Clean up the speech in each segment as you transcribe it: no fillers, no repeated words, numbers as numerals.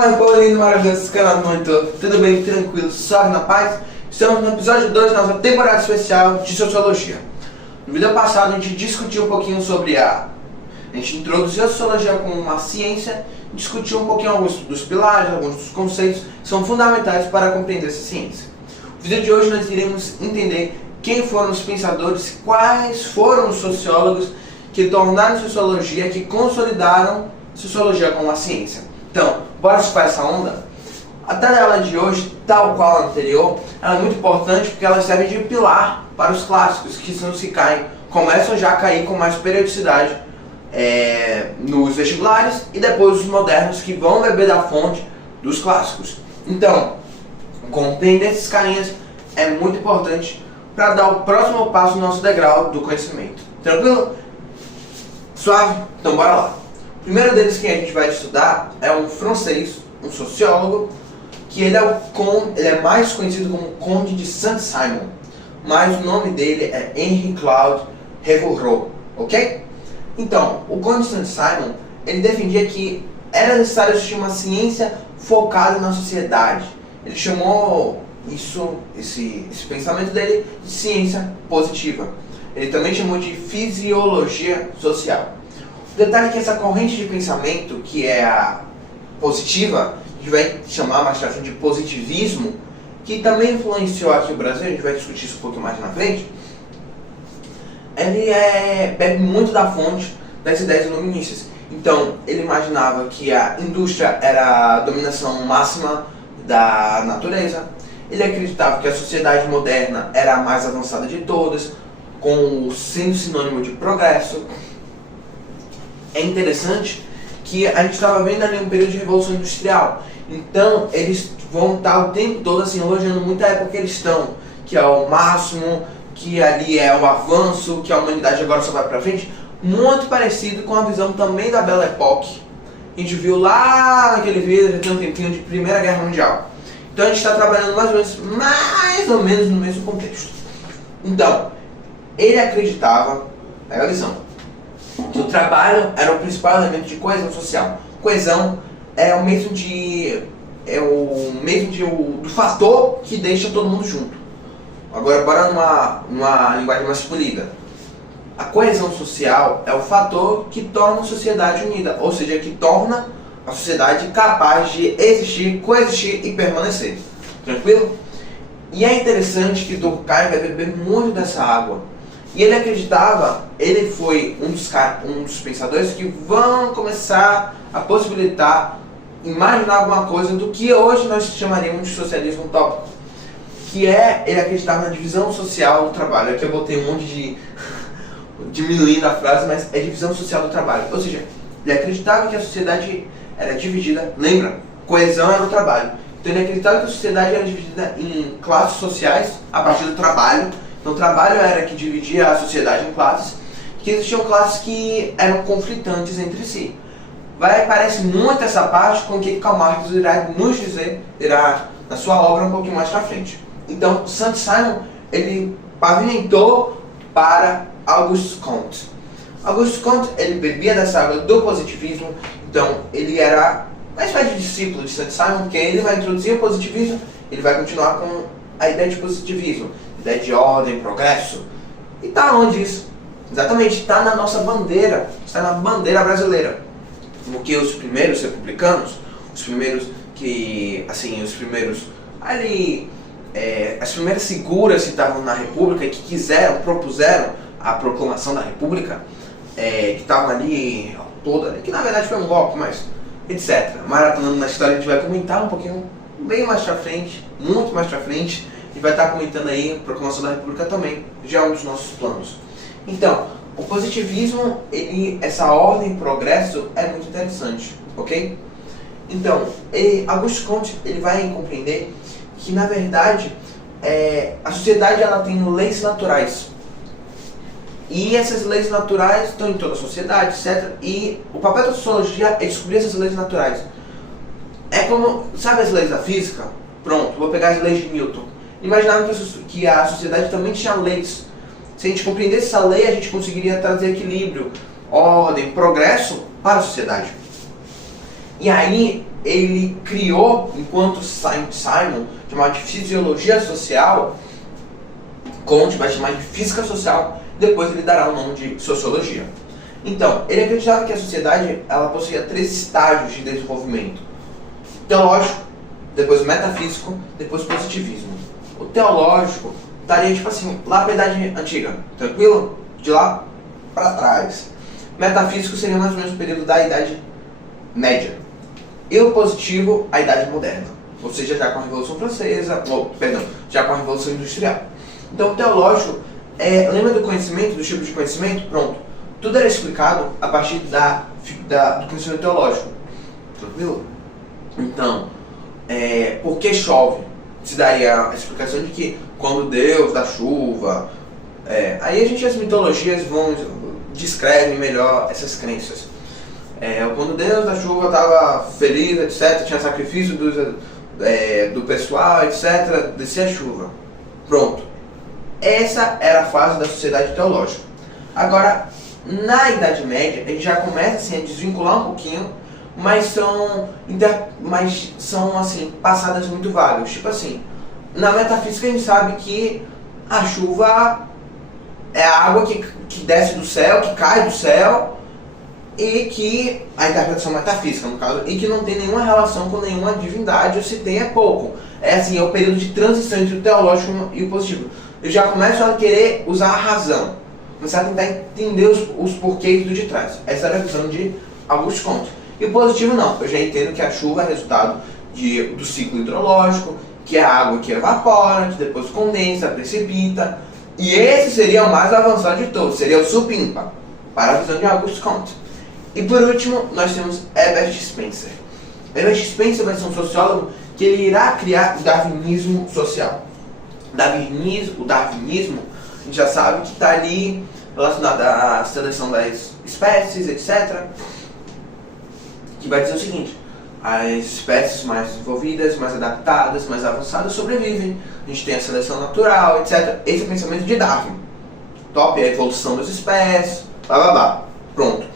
Fala, povo lindo, maravilhoso desse canal do Monitor. Tudo bem, tranquilo, suave, na paz? Estamos no episódio 2 da nossa temporada especial de Sociologia. No vídeo passado a gente discutiu um pouquinho sobre A gente introduziu a Sociologia como uma ciência, discutiu um pouquinho alguns dos pilares, alguns dos conceitos que são fundamentais para compreender essa ciência. No vídeo de hoje nós iremos entender quem foram os pensadores, quais foram os sociólogos que tornaram a Sociologia, que consolidaram a Sociologia como uma ciência. Então, bora chupar essa onda? A tarefa de hoje, tal qual a anterior, ela é muito importante porque ela serve de pilar para os clássicos, que são os que caem, começam já a cair com mais periodicidade nos vestibulares, e depois os modernos que vão beber da fonte dos clássicos. Então, compreender esses carinhas é muito importante para dar o próximo passo no nosso degrau do conhecimento. Tranquilo? Suave? Então bora lá. O primeiro deles que a gente vai estudar é um francês, um sociólogo, que ele é mais conhecido como Conde de Saint-Simon, mas o nome dele é Henri Claude Révoreux, ok? Então, o Conde de Saint-Simon, ele defendia que era necessário existir uma ciência focada na sociedade. Ele chamou esse pensamento dele de ciência positiva. Ele também chamou de fisiologia social. O detalhe é que essa corrente de pensamento, que é a positiva, a gente vai chamar mais tarde de positivismo, que também influenciou aqui o Brasil, a gente vai discutir isso um pouco mais na frente. Ele bebe muito da fonte das ideias iluministas. Então, ele imaginava que a indústria era a dominação máxima da natureza. Ele acreditava que a sociedade moderna era a mais avançada de todas, sendo sinônimo de progresso. É interessante que a gente estava vendo ali um período de revolução industrial. Então, eles vão estar o tempo todo assim, elogiando muito a época que eles estão, que é o máximo, que ali é o avanço, que a humanidade agora só vai pra frente. Muito parecido com a visão também da Belle Époque. A gente viu lá naquele vídeo, já tem um tempinho, de Primeira Guerra Mundial. Então a gente está trabalhando mais ou menos no mesmo contexto. Então, ele acreditava, é a visão, que o trabalho era o principal elemento de coesão social. Coesão é o mesmo do fator que deixa todo mundo junto. Agora, bora numa linguagem mais polida. A coesão social é o fator que torna a sociedade unida, ou seja, que torna a sociedade capaz de existir, coexistir e permanecer. Tranquilo? E é interessante que Durkheim vai beber muito dessa água. E ele acreditava, ele foi um dos pensadores que vão começar a possibilitar imaginar alguma coisa do que hoje nós chamaríamos de socialismo utópico. Ele acreditava na divisão social do trabalho. Aqui eu botei um monte de diminuindo a frase, mas é divisão social do trabalho. Ou seja, ele acreditava que a sociedade era dividida, lembra? Coesão era o trabalho. Então ele acreditava que a sociedade era dividida em classes sociais a partir do trabalho. Então o trabalho era que dividia a sociedade em classes, que existiam classes que eram conflitantes entre si. Parece muito essa parte com o que Karl Marx irá nos dizer, na sua obra um pouquinho mais pra frente. Então, Saint-Simon, ele pavimentou para Auguste Comte. Auguste Comte, ele bebia dessa água do positivismo, então ele era uma espécie de discípulo de Saint-Simon, porque ele vai introduzir o positivismo, ele vai continuar com a ideia de positivismo, ideia de ordem, progresso. E tá onde isso? Exatamente, está na nossa bandeira, está na bandeira brasileira. Porque os primeiros republicanos, as primeiras figuras que estavam na República e que propuseram a proclamação da República, que estavam ali toda, que na verdade foi um golpe, mas etc. Maratonando na história, a gente vai comentar um pouquinho, bem mais pra frente, muito mais pra frente, e vai estar comentando aí a proclamação da República também, já é um dos nossos planos. Então, o positivismo, essa ordem e progresso é muito interessante, ok? Então, Auguste Comte, ele vai compreender que, na verdade, a sociedade ela tem leis naturais. E essas leis naturais estão em toda a sociedade, etc. E o papel da sociologia é descobrir essas leis naturais. É como, sabe as leis da física? Pronto, vou pegar as leis de Newton. Imaginava que a sociedade também tinha leis. Se a gente compreendesse essa lei, a gente conseguiria trazer equilíbrio, ordem, progresso para a sociedade. E aí, ele criou, enquanto Simon chamava de fisiologia social, Comte vai chamar de física social, depois ele dará o nome de sociologia. Então, ele acreditava que a sociedade ela possuía 3 estágios de desenvolvimento: teológico, depois metafísico, depois positivismo. O teológico estaria tipo assim, lá para a Idade Antiga, tranquilo? De lá para trás. Metafísico seria mais ou menos o período da Idade Média. E o positivo, a Idade Moderna. Ou seja, já com a Revolução Francesa, já com a Revolução Industrial. Então, o teológico, lembra do conhecimento, dos tipos de conhecimento? Pronto. Tudo era explicado a partir do conhecimento teológico. Tranquilo? Então, por que chove? Se daria a explicação de que quando Deus dá chuva. Aí a gente, as mitologias descrevem melhor essas crenças. Quando Deus da chuva estava feliz, etc., tinha sacrifício do pessoal, etc., descia a chuva. Pronto. Essa era a fase da sociedade teológica. Agora, na Idade Média, a gente já começa assim, a desvincular um pouquinho, mas são assim, passadas muito vagas. Tipo assim, na metafísica a gente sabe que a chuva é a água que desce do céu, que cai do céu, e que a interpretação metafísica, no caso, e que não tem nenhuma relação com nenhuma divindade, ou se tem é pouco. É o período de transição entre o teológico e o positivo. Eu já começo a querer usar a razão, começar a tentar entender os porquês do de trás. Essa era a visão de Auguste Comte. E o positivo não, eu já entendo que a chuva é resultado do ciclo hidrológico, que é a água que evapora, que depois condensa, precipita, e esse seria o mais avançado de todos, seria o supimpa, para a visão de Auguste Comte. E por último, nós temos Herbert Spencer. Herbert Spencer vai ser um sociólogo que ele irá criar o darwinismo social. O darwinismo, a gente já sabe que está ali relacionado à seleção das espécies, etc. Que vai dizer o seguinte: as espécies mais desenvolvidas, mais adaptadas, mais avançadas sobrevivem. A gente tem a seleção natural, etc. Esse é o pensamento de Darwin. Top, é a evolução das espécies, blá blá blá. Pronto.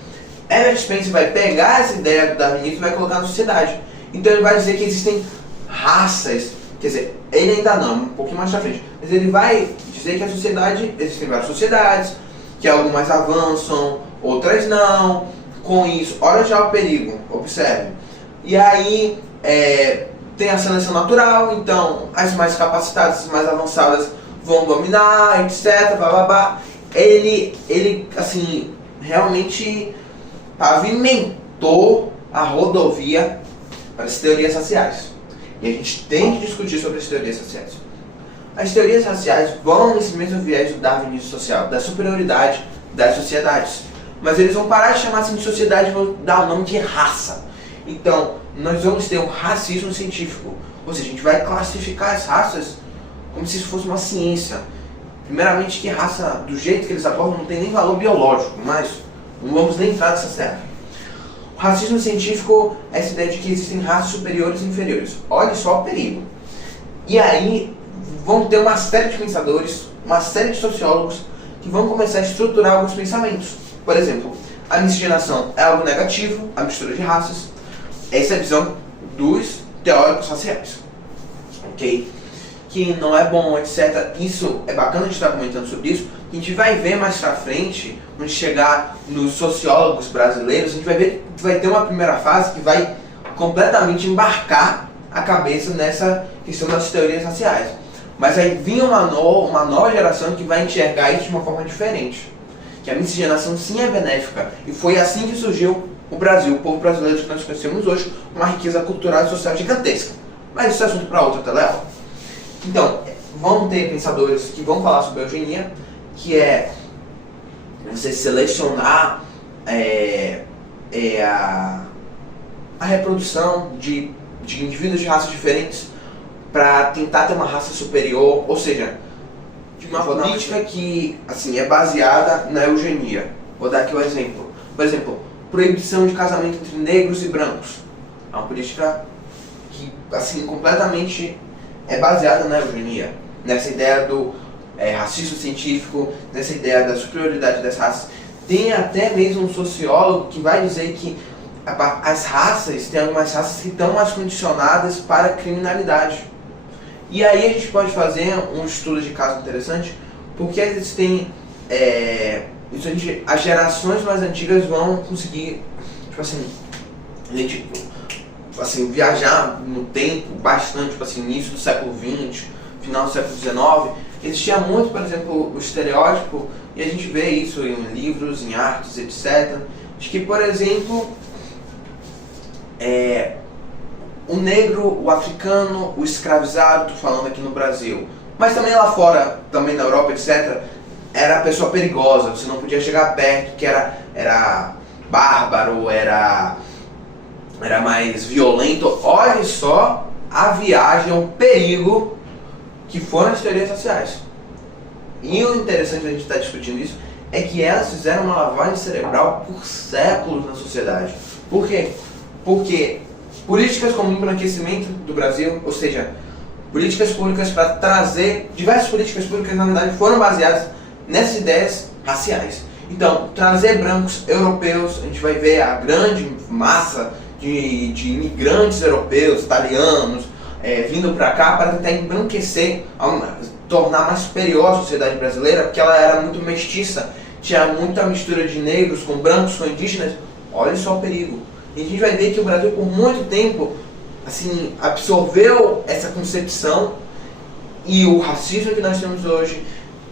Herbert Spencer vai pegar essa ideia do darwinismo e vai colocar na sociedade. Então ele vai dizer que existem raças, quer dizer, ele ainda não, um pouquinho mais pra frente, mas ele vai dizer que a sociedade, existem várias sociedades, que algumas avançam, outras não. Com isso, olha já o perigo, observe. E aí, tem a seleção natural, então as mais capacitadas, as mais avançadas vão dominar, etc, blá blá blá. Ele assim, realmente pavimentou a rodovia para as teorias raciais. E a gente tem que discutir sobre as teorias raciais. As teorias raciais vão nesse mesmo viés do darwinismo social, da superioridade das sociedades. Mas eles vão parar de chamar assim de sociedade e vão dar o nome de raça. Então, nós vamos ter um racismo científico. Ou seja, a gente vai classificar as raças como se isso fosse uma ciência. Primeiramente que raça, do jeito que eles abordam, não tem nem valor biológico, mas não vamos nem entrar nessa série. O racismo científico é essa ideia de que existem raças superiores e inferiores. Olha só o perigo. E aí vão ter uma série de pensadores, uma série de sociólogos que vão começar a estruturar alguns pensamentos. Por exemplo, a miscigenação é algo negativo, a mistura de raças. Essa é a visão dos teóricos raciais. Ok? Que não é bom, etc. Isso é bacana a gente estar comentando sobre isso. A gente vai ver mais pra frente, quando chegar nos sociólogos brasileiros, a gente vai ver que vai ter uma primeira fase que vai completamente embarcar a cabeça nessa questão das teorias raciais. Mas aí vinha uma nova geração que vai enxergar isso de uma forma diferente. Que a miscigenação sim é benéfica. E foi assim que surgiu o Brasil, o povo brasileiro que nós conhecemos hoje, uma riqueza cultural e social gigantesca. Mas isso é assunto para outra teleaula. Então, vão ter pensadores que vão falar sobre a eugenia, que é você selecionar a reprodução de indivíduos de raças diferentes para tentar ter uma raça superior, ou seja, de uma política que assim, é baseada na eugenia. Vou dar aqui um exemplo. Por exemplo, proibição de casamento entre negros e brancos. É uma política que assim, completamente é baseada na eugenia, nessa ideia do racismo científico, nessa ideia da superioridade das raças. Tem até mesmo um sociólogo que vai dizer que as raças, tem algumas raças que estão mais condicionadas para a criminalidade. E aí a gente pode fazer um estudo de caso interessante, porque eles têm, as gerações mais antigas vão conseguir, tipo assim, viajar no tempo bastante, tipo assim, início do século XX, final do século XIX. Existia muito, por exemplo, o estereótipo, e a gente vê isso em livros, em artes, etc., de que, por exemplo, o negro, o africano, o escravizado, tô falando aqui no Brasil, mas também lá fora, também na Europa, etc., era a pessoa perigosa, você não podia chegar perto, que era bárbaro, era mais violento. Olha só a viagem, o perigo que foram as teorias raciais. E o interessante da gente estar discutindo isso é que elas fizeram uma lavagem cerebral por séculos na sociedade. Por quê? Porque políticas como o embranquecimento do Brasil, ou seja, políticas públicas para trazer, diversas políticas públicas na verdade foram baseadas nessas ideias raciais. Então, trazer brancos europeus, a gente vai ver a grande massa de imigrantes europeus, italianos, vindo para cá para tentar embranquecer, tornar mais superior a sociedade brasileira, porque ela era muito mestiça, tinha muita mistura de negros com brancos, com indígenas. Olha só o perigo. E a gente vai ver que o Brasil por muito tempo assim, absorveu essa concepção, e o racismo que nós temos hoje,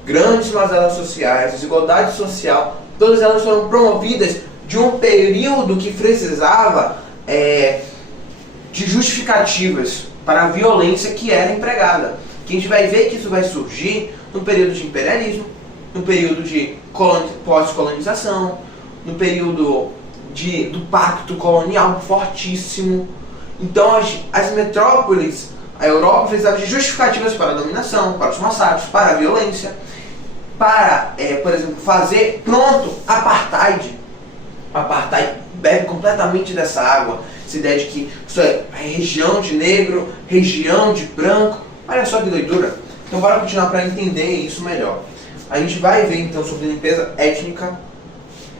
grandes mazelas sociais, desigualdade social, todas elas foram promovidas de um período que precisava de justificativas para a violência que era empregada. Que a gente vai ver que isso vai surgir no período de imperialismo, no período de pós-colonização, no período do pacto colonial fortíssimo. Então as metrópoles, a Europa precisava de justificativas para a dominação, para os massacres, para a violência, para, por exemplo, fazer apartheid. Apartheid bebe completamente dessa água, essa ideia de que isso é região de negro, região de branco. Olha só que doidura. Então bora continuar para entender isso melhor. A gente vai ver então sobre limpeza étnica.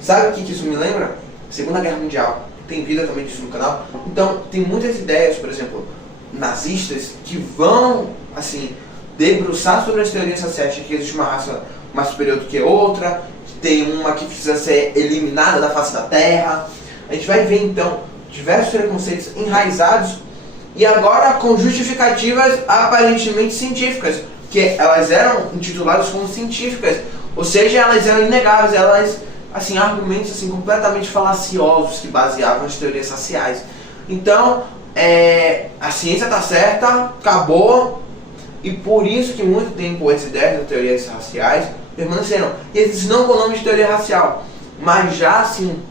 Sabe o que isso me lembra? Segunda Guerra Mundial. Tem vídeo também disso no canal. Então tem muitas ideias, por exemplo, nazistas, que vão assim debruçar sobre as teorias raciais, que existe uma raça mais superior do que outra, que tem uma que precisa ser eliminada da face da terra. A gente vai ver então diversos preconceitos enraizados e agora com justificativas aparentemente científicas, que elas eram intituladas como científicas, ou seja, elas eram inegáveis, elas assim, argumentos assim, completamente falaciosos que baseavam as teorias raciais. Então, a ciência está certa, acabou, e por isso que muito tempo essas ideias de teorias raciais permaneceram. E eles não com o nome de teoria racial, mas já assim,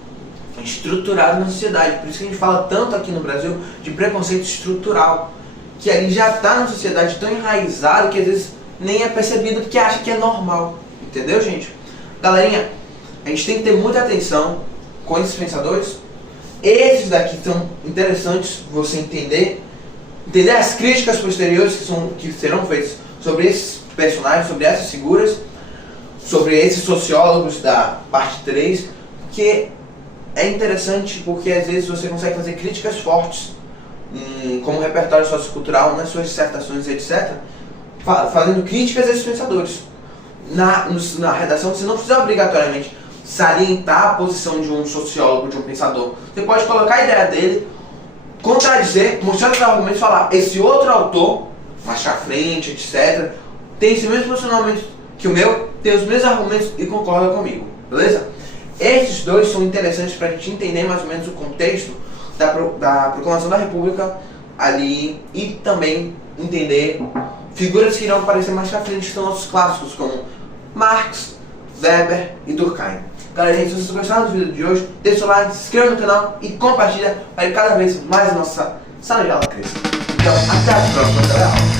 estruturado na sociedade. Por isso que a gente fala tanto aqui no Brasil de preconceito estrutural, que ali já está na sociedade tão enraizado que às vezes nem é percebido porque acha que é normal. Entendeu, gente? Galerinha, a gente tem que ter muita atenção com esses pensadores. Esses daqui são interessantes você entender as críticas posteriores que serão feitas sobre esses personagens, sobre essas figuras, sobre esses sociólogos da parte 3, porque é interessante porque às vezes você consegue fazer críticas fortes como repertório sociocultural nas suas dissertações, etc., fazendo críticas a esses pensadores. Na redação você não precisa obrigatoriamente salientar a posição de um sociólogo, de um pensador. Você pode colocar a ideia dele, contradizer, mostrar os argumentos e falar: esse outro autor, mais pra frente, etc., tem esse mesmo posicionamento que o meu, tem os mesmos argumentos e concorda comigo. Beleza? Esses dois são interessantes para a gente entender mais ou menos o contexto da proclamação da República ali, e também entender figuras que irão aparecer mais pra frente, que são nossos clássicos, como Marx, Weber e Durkheim. Galera, se vocês gostaram do vídeo de hoje, deixa o like, se inscreva no canal e compartilha para que cada vez mais a nossa sala de aula cresça. Então, até a próxima, galera.